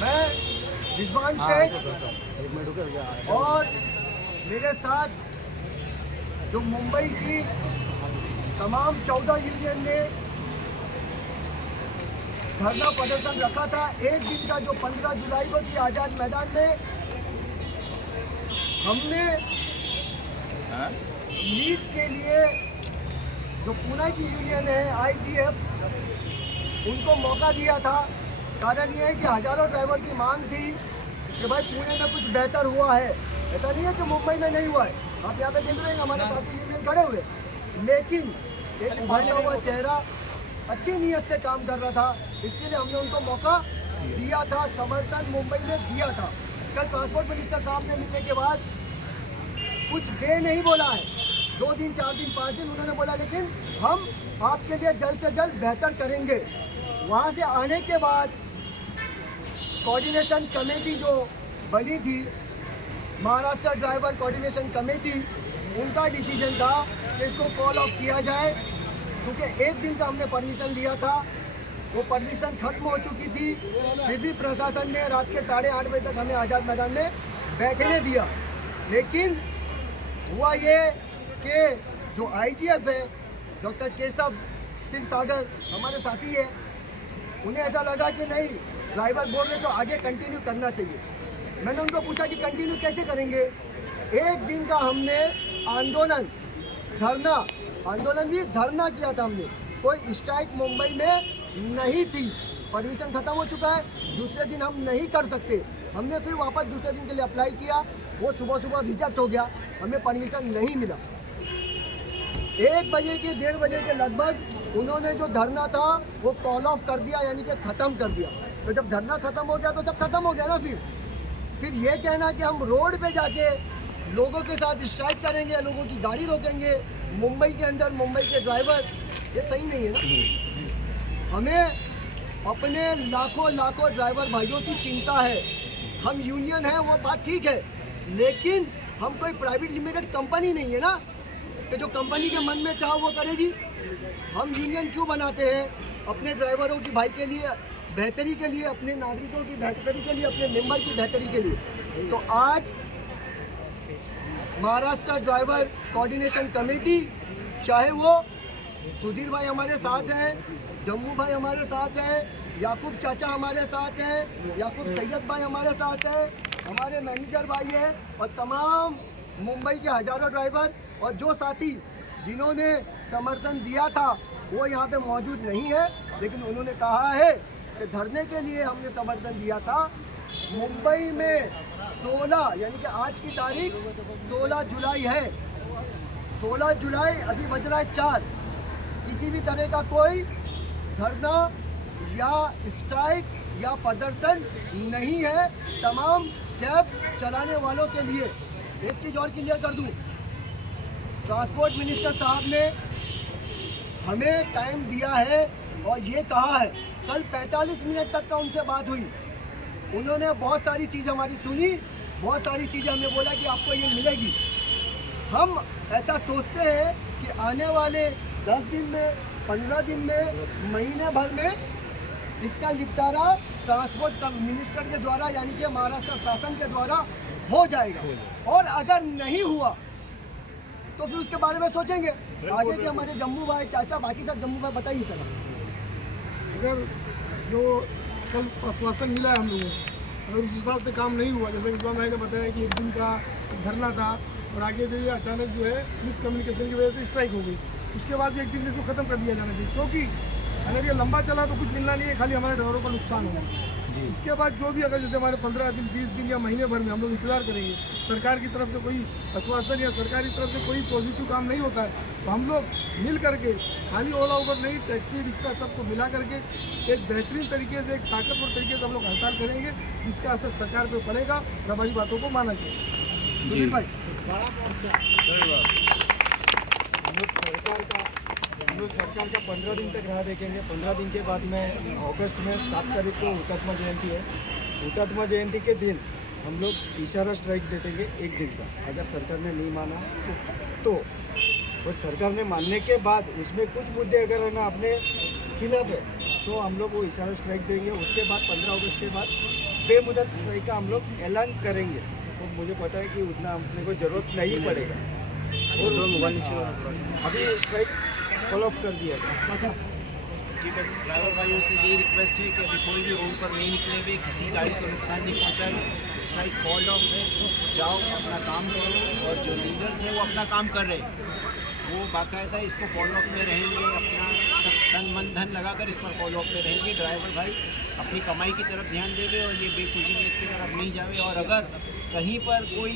मैं रिजवान शेख और मेरे साथ जो मुंबई की तमाम 14 यूनियन ने धरना प्रदर्शन रखा था एक दिन का, जो 15 जुलाई को थी आज़ाद मैदान में। हमने लीड के लिए जो पुणे की यूनियन है IGF, उनको मौका दिया था। कारण ये है कि हज़ारों ड्राइवर की मांग थी कि भाई पुणे में कुछ बेहतर हुआ है। ऐसा नहीं है कि मुंबई में नहीं हुआ है। आप यहाँ पे देख रहे हैं हमारे साथी यूनियन खड़े हुए, लेकिन एक उभरता हुआ चेहरा अच्छी नीयत से काम कर रहा था, इसके लिए हमने उनको मौका दिया था, समर्थन मुंबई में दिया था। कल ट्रांसपोर्ट मिनिस्टर साहब ने मिलने के बाद कुछ डे नहीं बोला है, 2 दिन 4 दिन 5 दिन उन्होंने बोला, लेकिन हम आपके लिए जल्द से जल्द बेहतर करेंगे। वहाँ से आने के बाद कोऑर्डिनेशन कमेटी जो बनी थी, महाराष्ट्र ड्राइवर कोऑर्डिनेशन कमेटी, उनका डिसीजन था कि इसको कॉल ऑफ किया जाए, क्योंकि एक दिन का हमने परमिशन लिया था, वो परमिशन खत्म हो चुकी थी। फिर भी प्रशासन ने रात के 8:30 बजे तक हमें आज़ाद मैदान में बैठने दिया। लेकिन हुआ ये कि जो IGF है, डॉक्टर केशव सिंह सागर हमारे साथी है, उन्हें ऐसा लगा कि नहीं, ड्राइवर बोल रहे तो आगे कंटिन्यू करना चाहिए। मैंने उनको पूछा कि कंटिन्यू कैसे करेंगे। एक दिन का हमने आंदोलन भी धरना किया था हमने, कोई स्ट्राइक मुंबई में नहीं थी। परमिशन खत्म हो चुका है, दूसरे दिन हम नहीं कर सकते। हमने फिर वापस दूसरे दिन के लिए अप्लाई किया, वो सुबह रिजेक्ट हो गया, हमें परमिशन नहीं मिला। 1 बजे के 1:30 बजे के लगभग उन्होंने जो धरना था वो कॉल ऑफ कर दिया, यानी कि ख़त्म कर दिया। तो जब धरना ख़त्म हो गया तो सब खत्म हो गया ना। फिर ये कहना कि हम रोड पे जाके लोगों के साथ स्ट्राइक करेंगे, लोगों की गाड़ी रोकेंगे मुंबई के अंदर, मुंबई के ड्राइवर, ये सही नहीं है ना। हमें अपने लाखों ड्राइवर भाइयों की चिंता है। हम यूनियन है, वो बात ठीक है, लेकिन हम कोई प्राइवेट लिमिटेड कंपनी नहीं है ना कि जो कंपनी के मन में चाहो वो करेगी। हम यूनियन क्यों बनाते हैं? अपने ड्राइवरों की भाई के लिए, बेहतरी के लिए, अपने नागरिकों की बेहतरी के लिए, अपने मेंबर की बेहतरी के लिए। तो आज महाराष्ट्र ड्राइवर कोऑर्डिनेशन कमेटी, चाहे वो सुधीर भाई हमारे साथ हैं, जम्मू भाई हमारे साथ हैं, याकूब चाचा हमारे साथ हैं, याकूब सैयद भाई हमारे साथ हैं, हमारे मैनेजर भाई हैं, और तमाम मुंबई के हज़ारों ड्राइवर और जो साथी जिन्होंने समर्थन दिया था वो यहाँ पे मौजूद नहीं है। लेकिन उन्होंने कहा है कि धरने के लिए हमने समर्थन दिया था। मुंबई में 16, यानी कि आज की तारीख 16 जुलाई है, 16 जुलाई अभी बज रहा है 4, किसी भी तरह का कोई धरना या स्ट्राइक या प्रदर्शन नहीं है। तमाम कैब चलाने वालों के लिए एक चीज़ और क्लियर कर दूं, ट्रांसपोर्ट मिनिस्टर साहब ने हमें टाइम दिया है और ये कहा है, कल 45 मिनट तक का उनसे बात हुई, उन्होंने बहुत सारी चीज़ हमारी सुनी, बहुत सारी चीज़ें हमें बोला कि आपको ये मिलेगी। हम ऐसा सोचते हैं कि आने वाले 10 दिन में, 15 दिन में, महीने भर में इसका निपटारा ट्रांसपोर्ट मिनिस्टर के द्वारा, यानी कि महाराष्ट्र शासन के द्वारा हो जाएगा। और अगर नहीं हुआ तो फिर उसके बारे में सोचेंगे आगे के हमारे जम्मू भाई, चाचा, बाकी सब जम्मू भाई बताइए सर। अगर जो कल आश्वासन मिला है हम लोगों को, अगर उस हिसाब से काम नहीं हुआ, जैसे विद्वान भाई ने बताया कि एक दिन का धरना था और आगे जो ये अचानक जो है मिसकम्युनिकेशन की वजह से स्ट्राइक हो गई, उसके बाद भी एक दिन में इसको खत्म कर दिया जाना चाहिए, क्योंकि अगर ये लंबा चला तो कुछ मिलना नहीं है, खाली हमारे ड्राइवरों का नुकसान होगा। इसके बाद जो भी अगर जैसे हमारे 15 दिन, 20 दिन या महीने भर में हम लोग इंतजार करेंगे, सरकार की तरफ से कोई आश्वासन या सरकार की तरफ से कोई पॉजिटिव काम नहीं होता है, तो हम लोग मिल करके, खाली ओला उबर नहीं, टैक्सी, रिक्शा सबको मिला करके एक बेहतरीन तरीके से, एक ताकतवर तरीके से हम लोग हड़ताल करेंगे, जिसका असर सरकार पर पड़ेगा और हमारी बातों को माना जाएगा। सुधीर भाई, हम लोग सरकार का 15 दिन तक राह देखेंगे। 15 दिन के बाद में अगस्त में 7 तारीख को हुतात्मा जयंती है। हुतात्मा जयंती के दिन हम लोग इशारा स्ट्राइक दे देंगे 1 दिन का। अगर सरकार ने नहीं माना तो और सरकार ने मानने के बाद उसमें कुछ मुद्दे अगर है ना अपने खिलाफ है तो हम लोग वो इशारा स्ट्राइक देंगे। उसके बाद 15 अगस्त के बाद बेमुदत स्ट्राइक का हम लोग ऐलान करेंगे। तो मुझे पता है कि उतना अपने को ज़रूरत नहीं पड़ेगा। और अभी स्ट्राइक कॉल ऑफ कर दिया था। जी बस ड्राइवर भाइयों से यही रिक्वेस्ट है कि अभी कोई भी रोड पर नहीं निकलेंगे, किसी गाड़ी को नुकसान नहीं पहुंचाए। स्ट्राइक कॉल्ड ऑफ है, जाओ अपना काम करो। और जो लीडर्स हैं वो अपना काम कर रहे हैं, वो बाकायदा इसको फॉलो अप में रहेंगे, अपना सब तन मन धन लगाकर इस पर फॉलो अप में रहेंगे। ड्राइवर भाई अपनी कमाई की तरफ ध्यान देवे और ये बेफिजूल की तरफ नहीं जावे। और अगर कहीं पर कोई